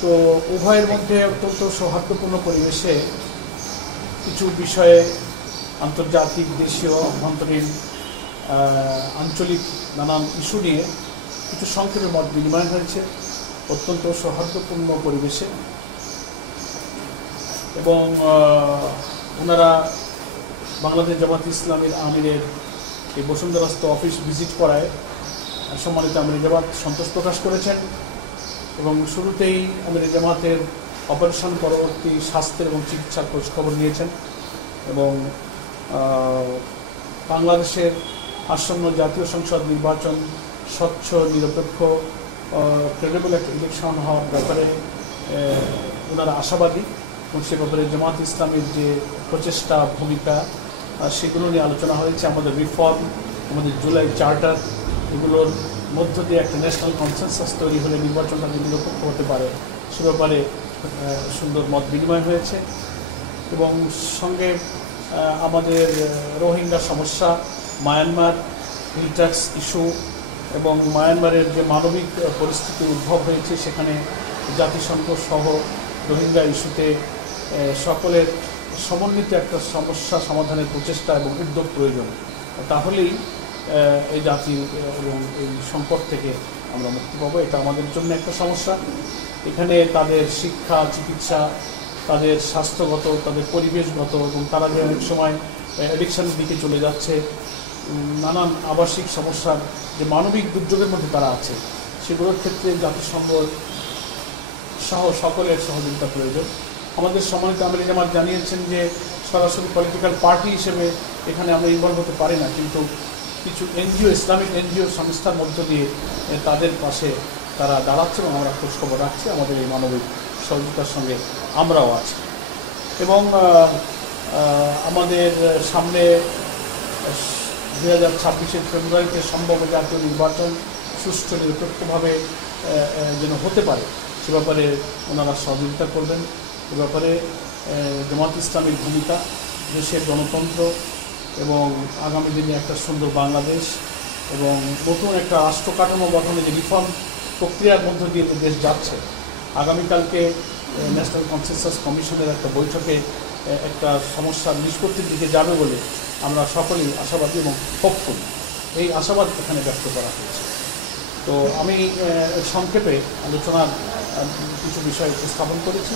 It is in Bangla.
তো উভয়ের মধ্যে অত্যন্ত সৌহার্দ্যপূর্ণ পরিবেশে কিছু বিষয়ে আন্তর্জাতিক, দেশীয়, অভ্যন্তরীণ, আঞ্চলিক নানান ইস্যু নিয়ে কিছু সংক্ষেপে মত বিনিময় হয়েছে অত্যন্ত সৌহার্দ্যপূর্ণ পরিবেশে। এবং ওনারা বাংলাদেশ জামাত ইসলামীর আমিরের এই বসুন্ধরাস্থ অফিস ভিজিট করায় সম্মানিত আমির জামাত সন্তোষ প্রকাশ করেছেন এবং শুরুতেই আমির জামাতের অপারেশন পরবর্তী স্বাস্থ্যের এবং চিকিৎসার খোঁজখবর নিয়েছেন এবং বাংলাদেশের আসন্ন জাতীয় সংসদ নির্বাচন স্বচ্ছ, নিরপেক্ষ, ক্রেডিবল একটা ইলেকশন হওয়ার ব্যাপারে ওনারা আশাবাদী এবং সে ব্যাপারে জামাত ইসলামের যে প্রচেষ্টা, ভূমিকা, সেগুলো নিয়ে আলোচনা হয়েছে। আমাদের রিফর্ম, আমাদের জুলাই চার্টার, এগুলোর মধ্য দিয়ে একটা ন্যাশনাল কনসেনসাস তৈরি হলে নির্বাচনটা নিরপেক্ষ হতে পারে সে ব্যাপারে সুন্দর মত বিনিময় হয়েছে। এবং সঙ্গে আমাদের রোহিঙ্গা সমস্যা, মায়ানমার, হিল ট্যাক্স ইস্যু এবং মায়ানমারের যে মানবিক পরিস্থিতি উদ্ভব হয়েছে সেখানে জাতিসংঘ সহ রোহিঙ্গা ইস্যুতে সকলের সমন্বিত একটা সমস্যা সমাধানের প্রচেষ্টা এবং উদ্যোগ প্রয়োজন। তাহলেই এই জাতির এবং এই সংকট থেকে আমরা মুক্তি পাবো। এটা আমাদের জন্য একটা সমস্যা। এখানে তাদের শিক্ষা, চিকিৎসা, তাদের স্বাস্থ্যগত, তাদের পরিবেশগত এবং তারা যে অনেক সময় এডিকশনের দিকে চলে যাচ্ছে, নানান আবাসিক সমস্যার যে মানবিক দুর্যোগের মধ্যে তারা আছে, সেগুলোর ক্ষেত্রে জাতিসংঘ সহ সকলের সহযোগিতা প্রয়োজন। আমাদের সম্মানিত আমির জামাত জানিয়েছেন যে সরাসরি পলিটিক্যাল পার্টি হিসেবে এখানে আমরা ইনভলভ হতে পারি না, কিন্তু কিছু এনজিও, ইসলামিক এনজিও সংস্থার মধ্য দিয়ে তাদের পাশে তারা দাঁড়াচ্ছে এবং আমরা খোঁজখবর রাখছি। আমাদের এই মানবিক সহযোগিতার সঙ্গে আমরাও আছি। এবং আমাদের সামনে 2026 ফেব্রুয়ারিতে সম্ভব জাতীয় নির্বাচন সুষ্ঠু, নিরপেক্ষভাবে যেন হতে পারে সে ব্যাপারে ওনারা সহযোগিতা করবেন। এ ব্যাপারে জামাত ইসলামের ভূমিকা, দেশের গণতন্ত্র এবং আগামী দিনে একটা সুন্দর বাংলাদেশ এবং নতুন একটা রাষ্ট্র কাঠামো গঠনে যে রিফর্ম প্রক্রিয়ার মধ্য দিয়ে দেশ যাচ্ছে, আগামীকালকে ন্যাশনাল কনসেনসাস কমিশনের একটা বৈঠকে একটা সমস্যার নিষ্পত্তির দিকে যাবে বলে আমরা সকলেই আশাবাদী এবং হোপফুল। এই আশাবাদ এখানে ব্যক্ত করা হয়েছে। তো আমি সংক্ষেপে আলোচনার কিছু বিষয় উপস্থাপন করেছি।